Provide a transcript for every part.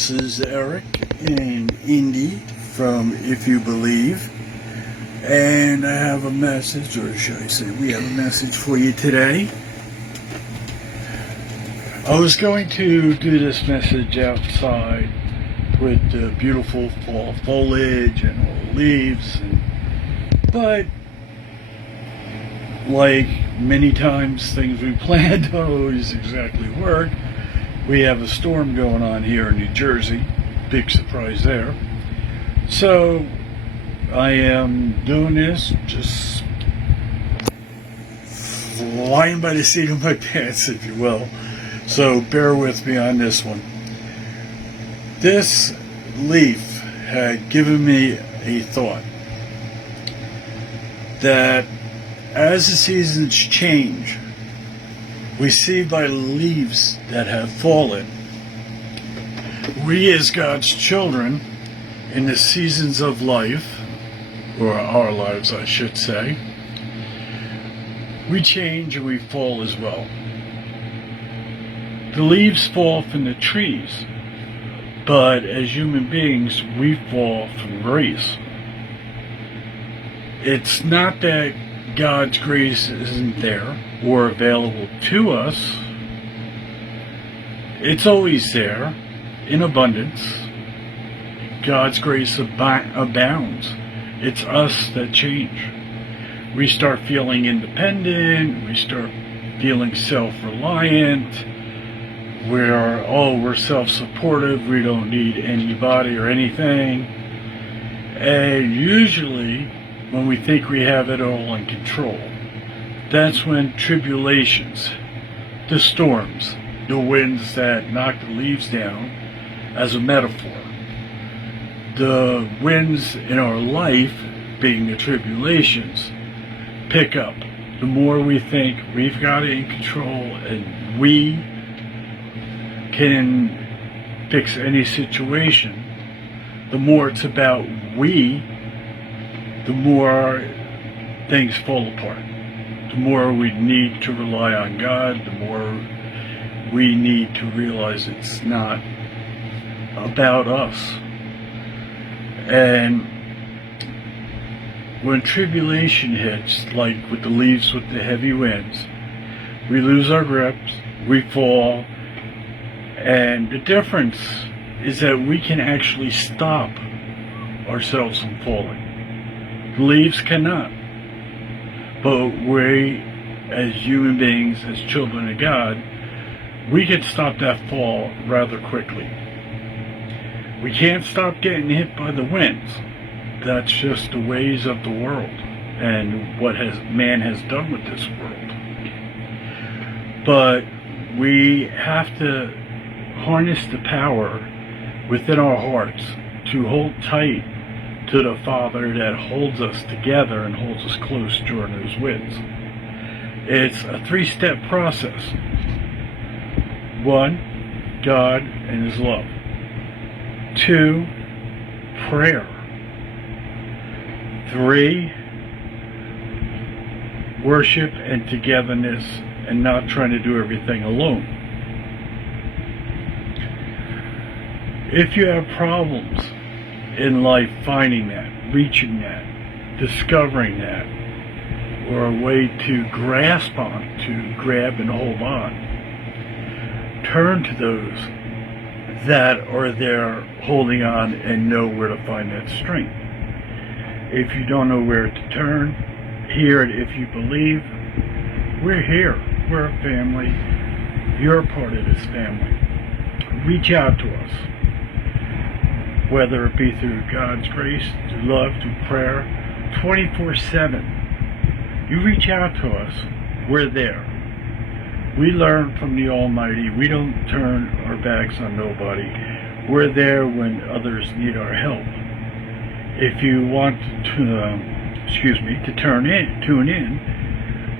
This is Eric and Indy from If You Believe, and I have a message, or should I say we have a message for you today. I was going to do this message outside with the beautiful fall foliage and all the leaves, but like many times things we planned don't always exactly work. We have a storm going on here in New Jersey. Big surprise there. So I am doing this just flying by the seat of my pants, if you will. So bear with me on this one. This leaf had given me a thought that as the seasons change, we see by the leaves that have fallen, we as God's children in the seasons of life, or our lives I should say, we change and we fall as well. The leaves fall from the trees, but as human beings we fall from grace. It's not that God's grace isn't there or available to us. It's always there in abundance. God's grace abounds. It's us that change. We start feeling independent. We start feeling self-reliant. We're self-supportive. We don't need anybody or anything. And usually when we think we have it all in control, that's when tribulations, the storms, the winds that knock the leaves down, as a metaphor, the winds in our life, being the tribulations, pick up. The more we think we've got it in control and we can fix any situation, the more it's about we, the more things fall apart. The more we need to rely on God, the more we need to realize it's not about us. And when tribulation hits, like with the leaves with the heavy winds, we lose our grips, we fall, and the difference is that we can actually stop ourselves from falling. The leaves cannot. But we, as human beings, as children of God, we can stop that fall rather quickly. We can't stop getting hit by the winds. That's just the ways of the world and what man has done with this world. But we have to harness the power within our hearts to hold tight to the Father that holds us together and holds us close during those winds. It's a three-step process. 1, God and His love. 2, prayer. 3, worship and togetherness and not trying to do everything alone. If you have problems in life finding that, reaching that, discovering that, or a way to grasp on, to grab and hold on, turn to those that are there holding on and know where to find that strength. If you don't know where to turn, here at If You Believe, we're here. We're a family. You're a part of this family. Reach out to us, whether it be through God's grace, through love, through prayer, 24/7. You reach out to us, we're there. We learn from the Almighty. We don't turn our backs on nobody. We're there when others need our help. If you want to tune in,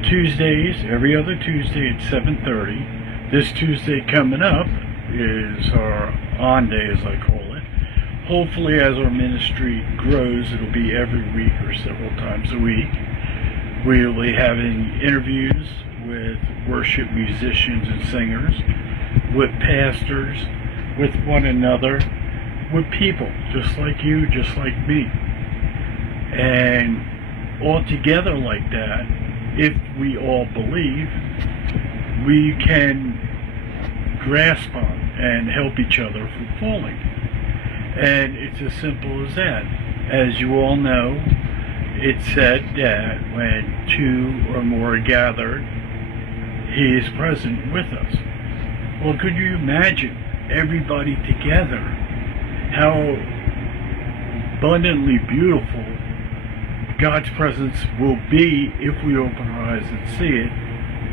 Tuesdays, every other Tuesday at 7:30. This Tuesday coming up is our on day, as I call it. Hopefully, as our ministry grows, it'll be every week or several times a week. We'll be having interviews with worship musicians and singers, with pastors, with one another, with people just like you, just like me. And all together like that, if we all believe, we can grasp on and help each other from falling. And it's as simple as that. As you all know, it's said that when two or more are gathered, He is present with us. Well, could you imagine everybody together? How abundantly beautiful God's presence will be if we open our eyes and see it,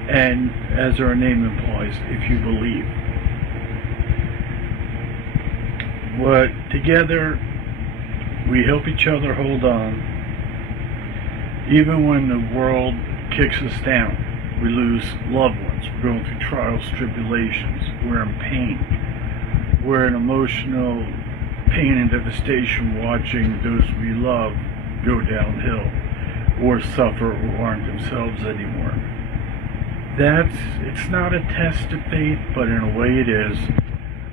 and as our name implies, if you believe. But together, we help each other hold on. Even when the world kicks us down, we lose loved ones, we're going through trials, tribulations, we're in pain. We're in emotional pain and devastation watching those we love go downhill or suffer or aren't themselves anymore. It's not a test of faith, but in a way it is,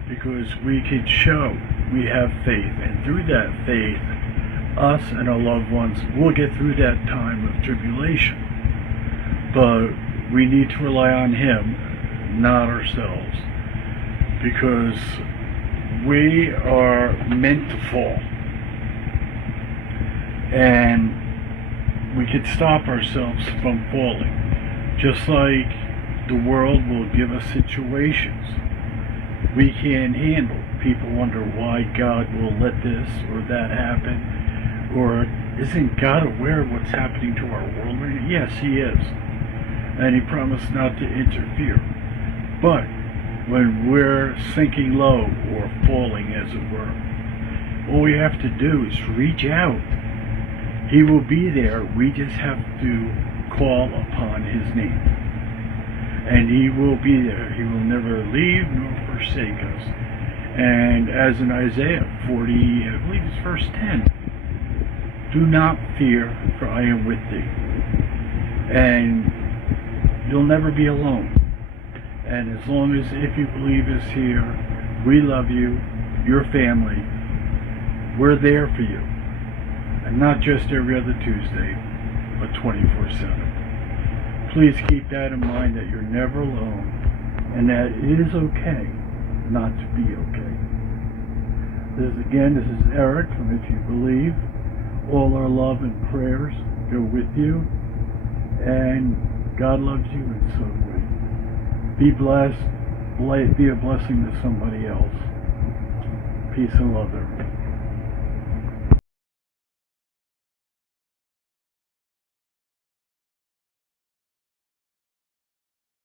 because we can show we have faith, and through that faith, us and our loved ones will get through that time of tribulation. But we need to rely on Him, not ourselves, because we are meant to fall, and we can stop ourselves from falling. Just like the world will give us situations we can't handle. People wonder why God will let this or that happen, or isn't God aware of what's happening to our world? Yes, He is, and He promised not to interfere. But when we're sinking low or falling, as it were, all we have to do is reach out. He will be there. We just have to call upon His name, and He will be there. He will never leave nor forsake us. And as in Isaiah 40, I believe it's verse 10, do not fear, for I am with thee. And you'll never be alone. And as long as If You Believe is here, we love you, your family. We're there for you. And not just every other Tuesday, but 24/7. Please keep that in mind, that you're never alone, and that it is okay not to be okay. This is Eric from If You Believe. All our love and prayers go with you, and God loves you, and so do we. Be blessed. Be a blessing to somebody else. Peace and love, everyone.